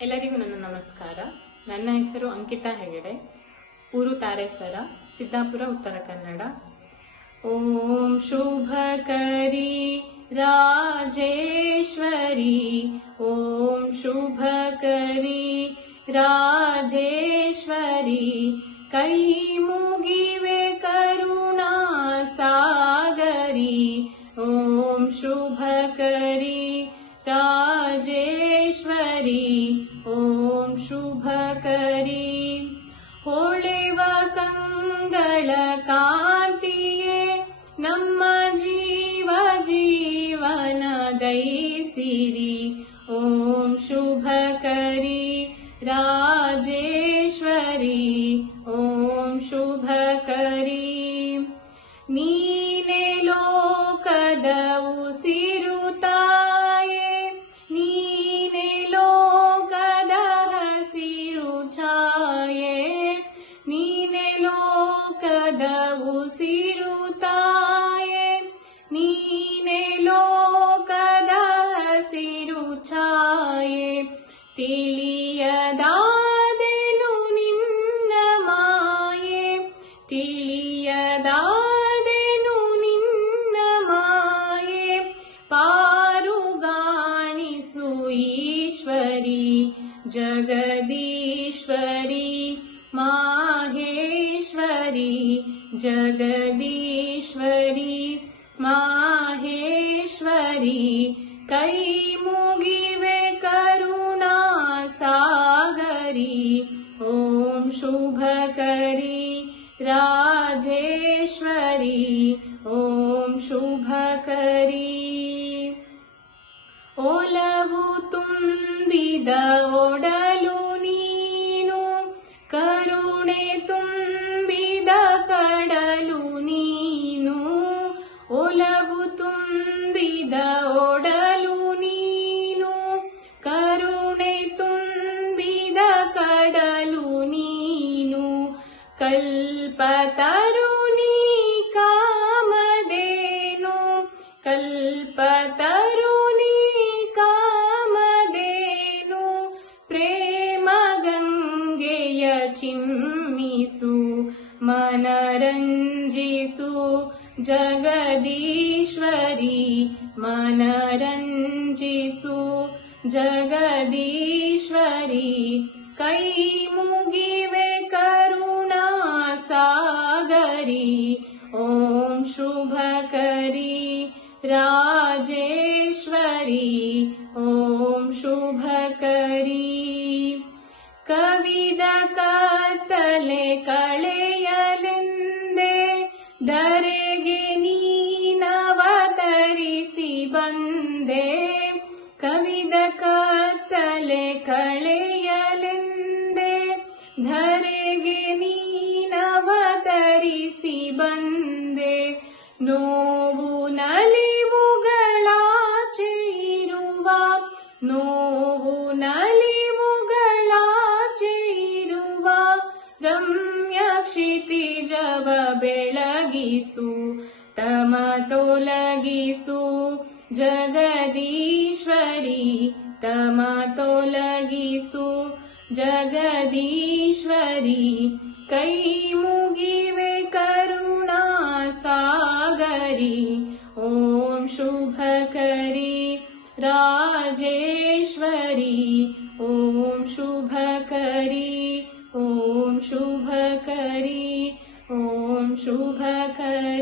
ಎಲ್ಲರಿಗೂ ನನ್ನ ನಮಸ್ಕಾರ. ನನ್ನ ಹೆಸರು ಅಂಕಿತಾ ಹೆಗಡೆ. ಊರು ತಾರೇಸರ, ಸಿದ್ದಾಪುರ, ಉತ್ತರ ಕನ್ನಡ. ಓಂ ಶುಭಕರಿ ರಾಜೇಶ್ವರಿ. ಓಂ ಶುಭಕರಿ ರಾಜೇಶ್ವರಿ. ಕೈ ಮುಗಿವೆ ಕಂಗಳ ಕಾಂತಿಯೇ ನಮ್ಮ ಜೀವ ಜೀವನ ಗೈಸಿರಿ ಓಂ ಶುಭಕರಿ ರಾಜೇಶ್ವರಿ ಓಂ ಶುಭಕರಿ ನೀನೆ ಉಸಿರುತಾಯೆ ನೀನೆ ಲೋಕದ ಹಸಿರು ಛಾಯೆ ತಿಳಿಯದಾದೆನು ನಿನ್ನ ಮಾಯೆ ತಿಳಿಯದಾದೆನು ನಿನ್ನ ಮಾಯೆ ಪಾರುಗಾಣಿಸು ಈಶ್ವರಿ ಜಗದೀಶ್ವರಿ माहेश्वरी जगदीश्वरी माहेश्वरी कैमुगिवे मुगिवेणा सागरी ॐ शुभकरी राजेश्वरी ॐ शुभकरी ओलवुतुम्बिदौड कल्पतरुकामधेनु कल्पतरुकामधेनु प्रेमगङ्गे यचिन्मिषु मनरञ्जिसु जगदीश्वरी मनरञ्जिसु जगदीश्वरी कैमुगिवे ಸಾಗರಿ ಓಂ ಶುಭಕರಿ ರಾಜೇಶ್ವರಿ ಓಂ ಶುಭಕರಿ ಕವಿದ ಕತ್ತಲೆ ಕಳೆಯಲೆಂದೆ ಧರೆಗೆ ನೀನವತರಿಸಿ ಬಂದೆ ನೋವು ನಲಿವುಗಳಾಚೆ ಇರುವ ನೋವು ನಲಿವುಗಳಾಚೆ ಇರುವ ರಮ್ಯ ಕ್ಷಿತಿಜವ ಬೆಳಗಿಸು ತಮ ತೊಲಗಿಸು ಜಗದೀಶ್ವರಿ ತಮ ತೊಲಗಿಸು ಜಗದೀಶ್ವರಿ ಕೈ ಮುಗಿವೆ ಕರುಣಾ ॐ शुभकरी। राजेश्वरी। ॐ शुभकरी। ॐ शुभकरी। ॐ शुभकरी।